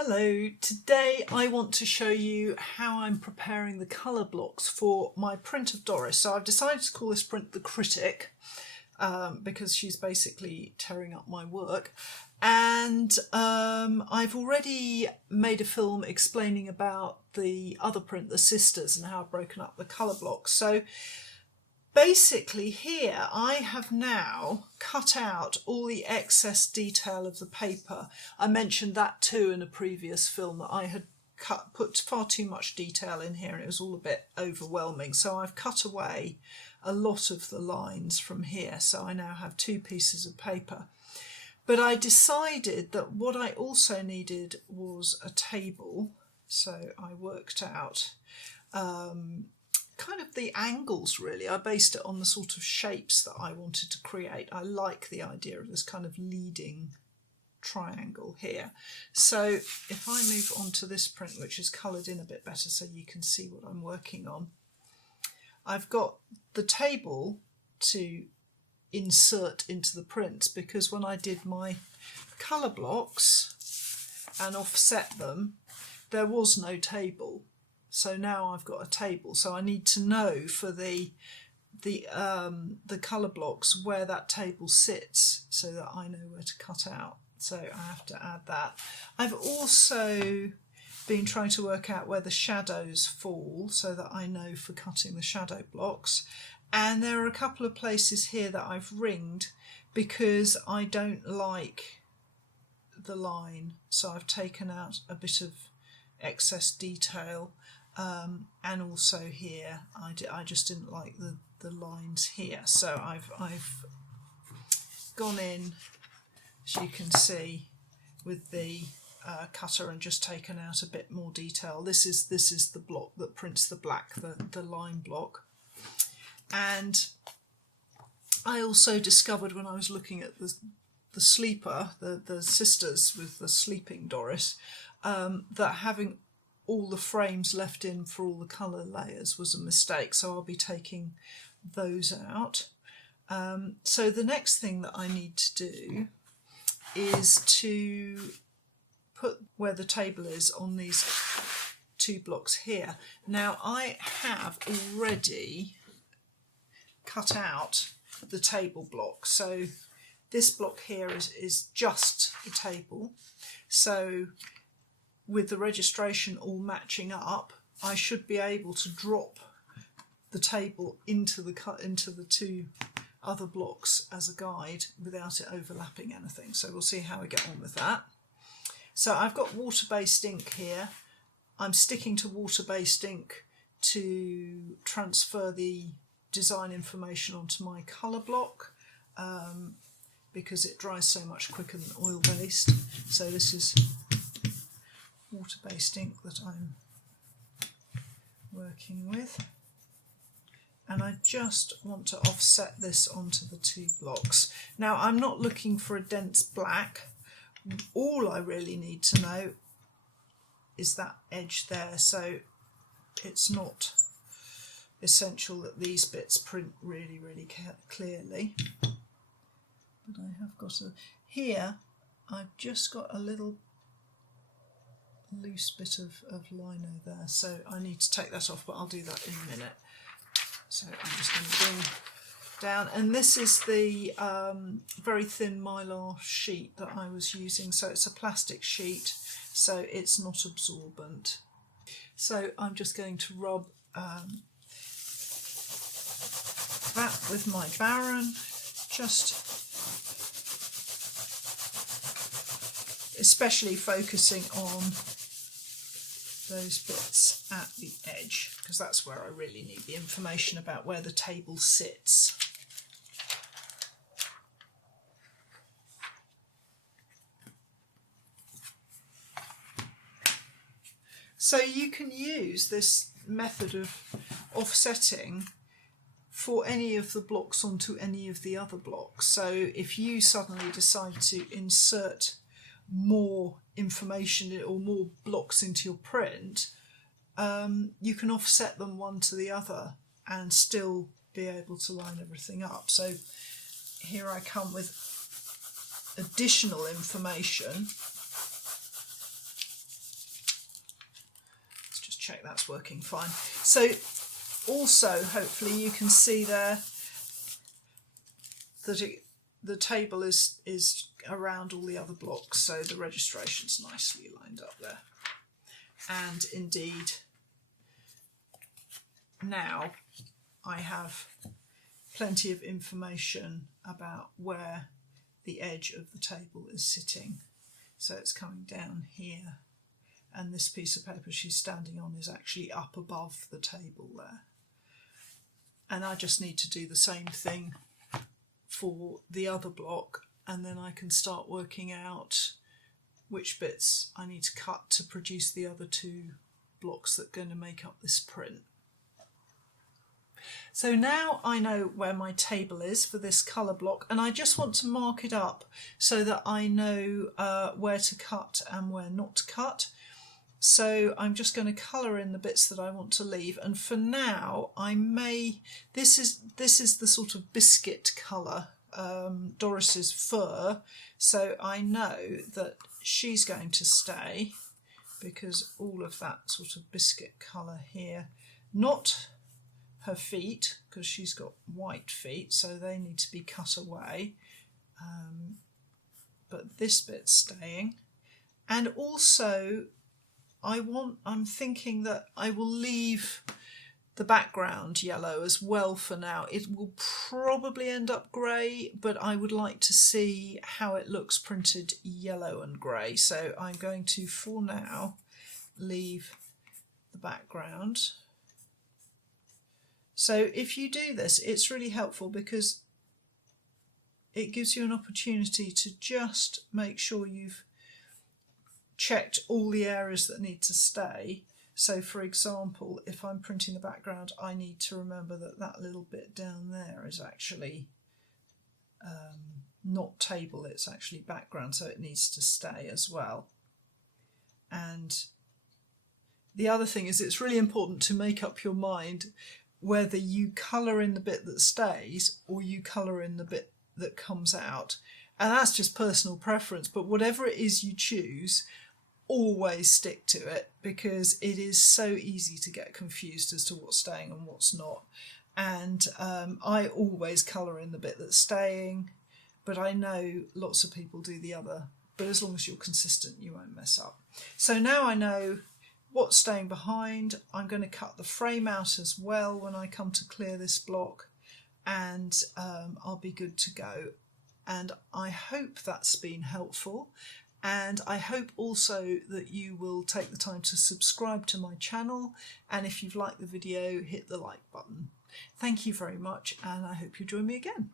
Hello, today I want to show you how I'm preparing the colour blocks for my print of Doris. So I've decided to call this print the Critic because she's basically tearing up my work. And I've already made a film explaining about the other print, the Sisters, and how I've broken up the colour blocks. So basically here I have now cut out all the excess detail of the paper. I mentioned that too in a previous film, that I had put far too much detail in here and it was all a bit overwhelming. So I've cut away a lot of the lines from here. So I now have two pieces of paper. But I decided that what I also needed was a table. So I worked out kind of the angles, really. I based it on the sort of shapes that I wanted to create. I like the idea of this kind of leading triangle here. So if I move on to this print, which is coloured in a bit better so you can see what I'm working on, I've got the table to insert into the print, because when I did my colour blocks and offset them, there was no table. So now I've got a table, so I need to know for the colour blocks where that table sits so that I know where to cut out. So I have to add that. I've also been trying to work out where the shadows fall so that I know for cutting the shadow blocks. And there are a couple of places here that I've ringed because I don't like the line. So I've taken out a bit of excess detail. And also here, I just didn't like the lines here. So I've gone in, as you can see, with the cutter and just taken out a bit more detail. This is the block that prints the black, the line block. And I also discovered when I was looking at the sleeper, the Sisters with the sleeping Doris, that having all the frames left in for all the colour layers was a mistake, so I'll be taking those out. So the next thing that I need to do is to put where the table is on these two blocks here. Now I have already cut out the table block, so this block here is just the table. So with the registration all matching up, I should be able to drop the table into the two other blocks as a guide without it overlapping anything. So we'll see how we get on with that. So I've got water-based ink here. I'm sticking to water-based ink to transfer the design information onto my colour block because it dries so much quicker than oil-based. So this is water-based ink that I'm working with, and I just want to offset this onto the two blocks. Now I'm not looking for a dense black. All I really need to know is that edge there, so it's not essential that these bits print really clearly. But I have got here I've just got a little loose bit of lino there, so I need to take that off, but I'll do that in a minute. So I'm just going to bring down, and this is the very thin Mylar sheet that I was using, so it's a plastic sheet, so it's not absorbent. So I'm just going to rub that with my Baron, just especially focusing on those bits at the edge, because that's where I really need the information about where the table sits. So you can use this method of offsetting for any of the blocks onto any of the other blocks. So if you suddenly decide to insert more information or more blocks into your print, you can offset them one to the other and still be able to line everything up. So here I come with additional information check that's working fine. So also hopefully you can see there that the table is around all the other blocks, so the registration's nicely lined up there. And indeed now I have plenty of information about where the edge of the table is sitting. So it's coming down here, and this piece of paper she's standing on is actually up above the table there. And I just need to do the same thing for the other block, and then I can start working out which bits I need to cut to produce the other two blocks that are going to make up this print. So now I know where my table is for this colour block, and I just want to mark it up so that I know where to cut and where not to cut. So I'm just going to colour in the bits that I want to leave, and for now I may, this is the sort of biscuit colour, Doris's fur, so I know that she's going to stay because all of that sort of biscuit colour here, not her feet because she's got white feet, so they need to be cut away, but this bit's staying. And also I'm thinking that I will leave the background yellow as well for now. It will probably end up grey, but I would like to see how it looks printed yellow and grey, so I'm going to for now leave the background. So if you do this, it's really helpful because it gives you an opportunity to just make sure you've checked all the areas that need to stay. So for example, if I'm printing the background, I need to remember that that little bit down there is actually not table, it's actually background, so it needs to stay as well. And the other thing is it's really important to make up your mind whether you colour in the bit that stays or you colour in the bit that comes out. And that's just personal preference, but whatever it is you choose, always stick to it, because it is so easy to get confused as to what's staying and what's not. And I always colour in the bit that's staying, but I know lots of people do the other. But as long as you're consistent, you won't mess up. So now I know what's staying behind. I'm going to cut the frame out as well when I come to clear this block, and I'll be good to go. And I hope that's been helpful. And I hope also that you will take the time to subscribe to my channel, and if you've liked the video, hit the like button. Thank you very much, and I hope you join me again.